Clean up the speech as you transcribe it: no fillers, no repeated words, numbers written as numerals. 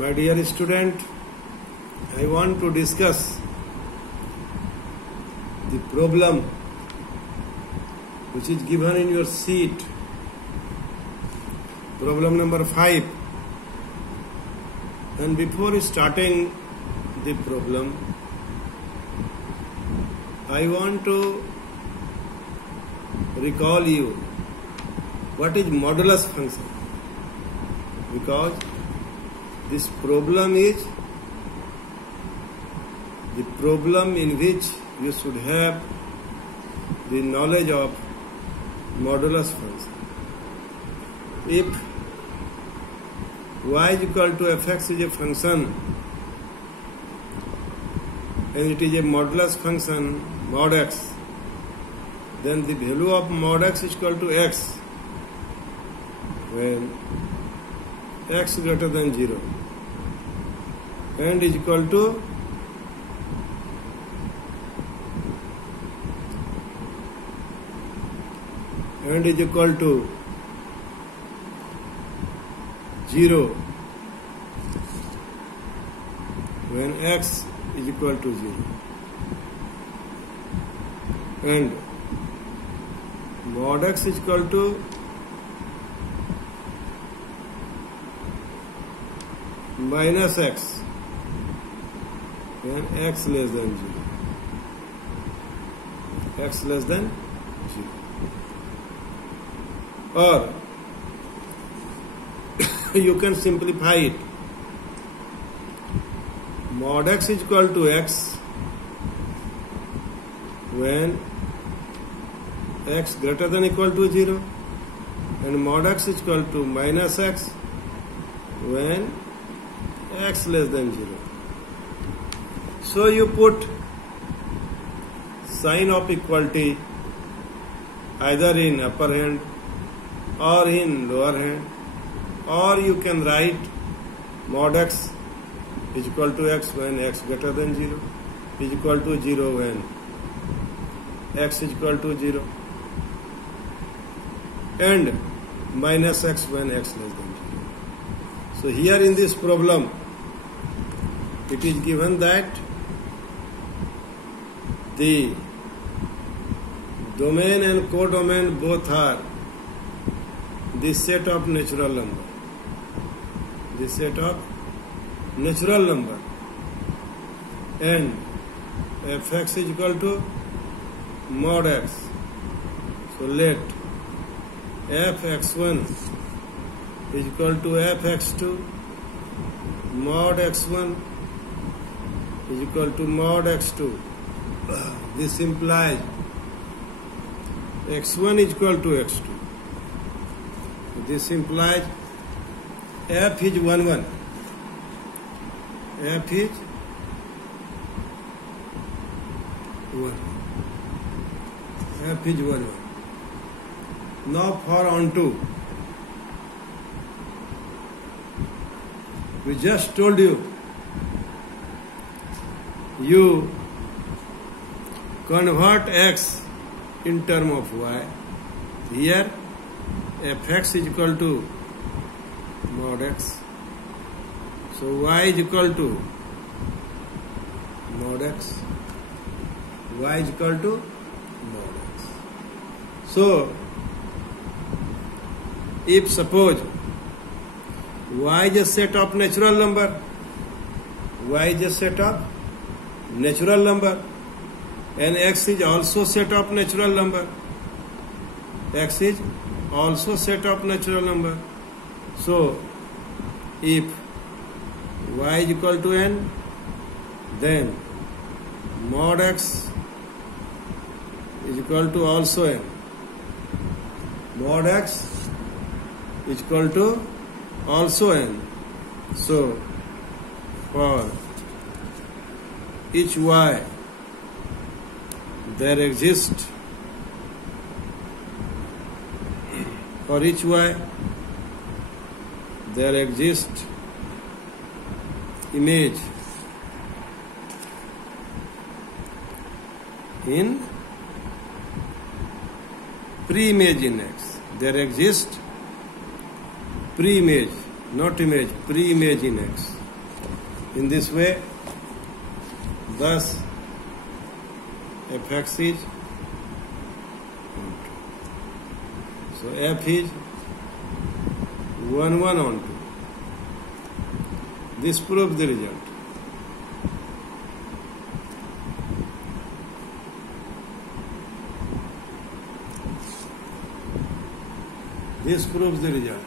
My dear student, I want to discuss the problem which is given in your sheet. Problem number 5. And before starting the problem, I want to recall you what is modulus function, because this problem is the problem in which you should have the knowledge of modulus function. If y is equal to fx is a function and it is a modulus function mod x, then the value of mod x is equal to x when x greater than 0 and is equal to and is equal to 0 when x is equal to 0, and mod x is equal to minus x when x less than 0, x less than 0. Or you can simplify it. Mod x is equal to x when x greater than equal to 0, and mod x is equal to minus x when x less than 0. So you put sign of equality either in upper hand or in lower hand, or you can write mod x is equal to x when x greater than 0, is equal to 0 when x is equal to 0, and minus x when x less than 0. So here in this problem, it is given that the domain and codomain both are the set of natural number. The set of natural number, and fx is equal to mod x. So let fx1 is equal to fx2, mod x1 is equal to mod x2. This implies x1 is equal to x2. This implies f is 1 1. F is 1. F is 1 1. Now for onto, we just told you, you convert x in term of y. Here fx is equal to mod x. So y is equal to mod x. Y is equal to mod x. So if suppose y is a set of natural number, y is a set of natural number, and x is also set of natural number, x is also set of natural number. So if y is equal to n, then mod x is equal to also n. Mod x is equal to also n. So for each y there exists, for each y there exists image in pre-image in X. There exists pre-image, not image, pre-image in X. In this way, thus fx is 1, 2. So f is 1, 1 on 2. This proves the result. This proves the result.